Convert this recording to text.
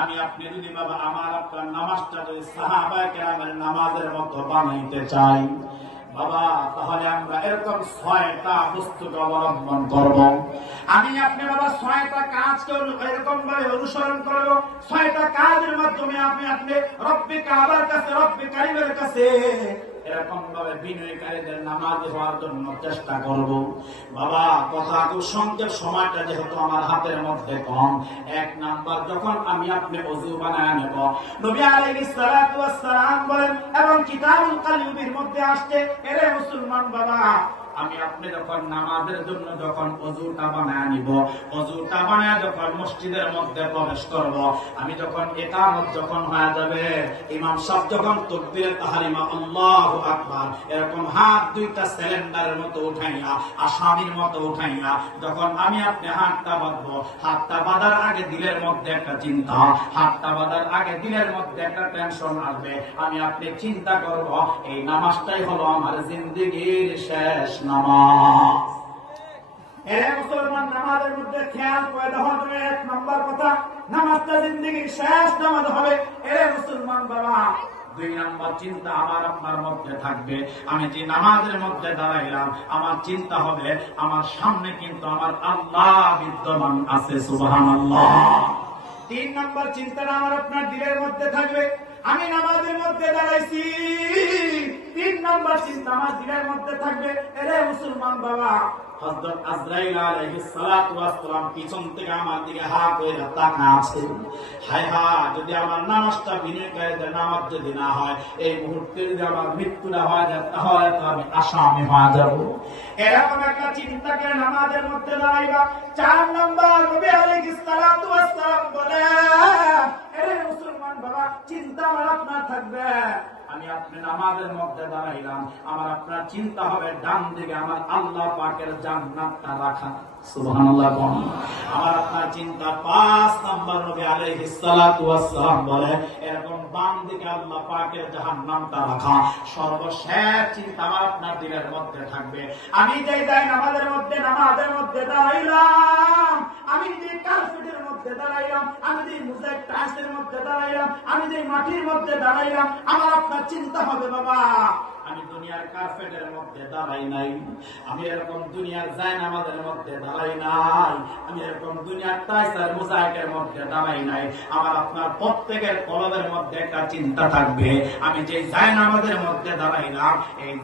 আমি আপনি যদি বাবা আমার আপনার নামাজটা যদি সাহাবায়ে কেরামের নামাজের মতো বানাইতে চাই বাবা, তাহলে আমরা এরকম 6টা বস্তুকে অবলম্বন করব। আমি আপনি বাবা 6টা কাজকে এরকম ভাবে অনুসরণ করব। 6টা কাজের মাধ্যমে আপনি রব্বে কাবার কাছে, রব্বে কারিমের কাছে এরকম ভাবে বিনয়কারীদের নামাজ হওয়ার জন্য চেষ্টা করব। বাবা কথা খুব সংক্ষেপ, সময়টা যেহেতু আমার হাতের মধ্যে কম। 1 নাম্বার, যখন আমি আপনি ওযু বানায় নেব, নবী আলাইহিস সালাতু ওয়াস সালাম বলেন এবং কিতাবুল কালিবির মধ্যে আসছে, এরে মুসলমান বাবা, আমি আপনি যখন নামাজের জন্য যখন ওযুটা বানায় নিব, ওযুটা বানায় যখন মসজিদের মধ্যে প্রবেশ করব, আমি যখন ইকামত যখন হয়ে যাবে, ইমাম সাহেব যখন তাকবীরে তাহরিমা আল্লাহু আকবার এরকম হাত দুইটা সিলিন্ডারের মতো উঠাইয়া, আসামির মতো উঠাইয়া যখন আমি আপনি হাতটা বাঁধবো, হাতটা বাঁধার আগে দিলের মধ্যে একটা চিন্তা, হাতটা বাঁধার আগে দিলের মধ্যে একটা টেনশন আসবে। আমি আপনি চিন্তা করব, এই নামাজটাই হলো আমার জিন্দেগীর শেষ নামাজ। এরে মুসলমান, নামাজের মধ্যে খেয়াল পয়দা হবে। 1 নম্বর কথা, নামাজটা জিন্দেগীর শেষ নামাজ হবে। এরে মুসলমান বাবা, 2 নম্বর চিন্তা আমার আপনার মধ্যে থাকবে, আমি যে নামাজের মধ্যে দাঁড়াইলাম আমার চিন্তা হবে আমার সামনে কিন্তু আমার আল্লাহ বিদ্যমান আছে, সুবহানাল্লাহ। 3 নম্বর চিন্তাটা আমার আপনার দিলের মধ্যে থাকবে, আমি নামাজের মধ্যে দাঁড়াইছি। 3 নম্বর চিন্তা আমার দিলের মধ্যে থাকবে। এরে মুসলমান বাবা, হযরত আজরাইল আলাইহিস সালাতু ওয়াস সালাম পিছন থেকে আমার দিকে হাত কইরা তাকায় আছে। হায় হায়, যদি আমার নামাজটা বিনয়কারীদের নামাজ যদি না হয়, এই মুহূর্তে যদি আমার মৃত্যুটা হয়ে যায়, তাহলে তো আমি আসামি হয়ে যাব। এরকম একটা চিন্তা করে নামাজের মধ্যে দাঁড়াইবা। 4 নম্বর, নবী আলাইহিস সালাতু ওয়াস সালাম বলে, এরে মুসলমান বাবা, চিন্তা আমার আপনার থাকবে, আমি আপনি নামাজের মধ্যে দাঁড়াইলাম, আমার আপনার চিন্তা হবে ডান দিকে আমার আল্লাহ পাকের জান্নাতটা রাখা, সুবহানাল্লাহ। আমার আপনার চিন্তা 5 নম্বর, নবী আলাইহিস সালাতু ওয়াস সালাম বলে, এরকম বাম দিকে আল্লাহ পাকের জাহান্নামটা রাখা। সর্বশেষ চিন্তা আমার আপনার দিলের মধ্যে থাকবে, আমি যেই নামাজের মধ্যে দাঁড়াইলাম, আমি যে কারফেটের মধ্যে দাঁড়াইলাম, আমি যে মুজাহিদ টাইসের মধ্যে দাঁড়াইলাম, আমি যে মাটির মধ্যে দাঁড়াইলাম, আমার আপনার চিন্তা হবে বাবা, আমি দুনিয়ার কারফেটের মধ্যে দাঁড়াই নাই, আমি এরকম দুনিয়ার জায়নামাজের মধ্যে দাঁড়াই নাই, আমি এরকম দুনিয়ার টাইসের মুজাহিদের মধ্যে দাঁড়াই নাই। আমার আপনার প্রত্যেকের কলবের মধ্যে একটা চিন্তা থাকবে, আমি যে জায়নামাজের মধ্যে দাঁড়াইলাম, এই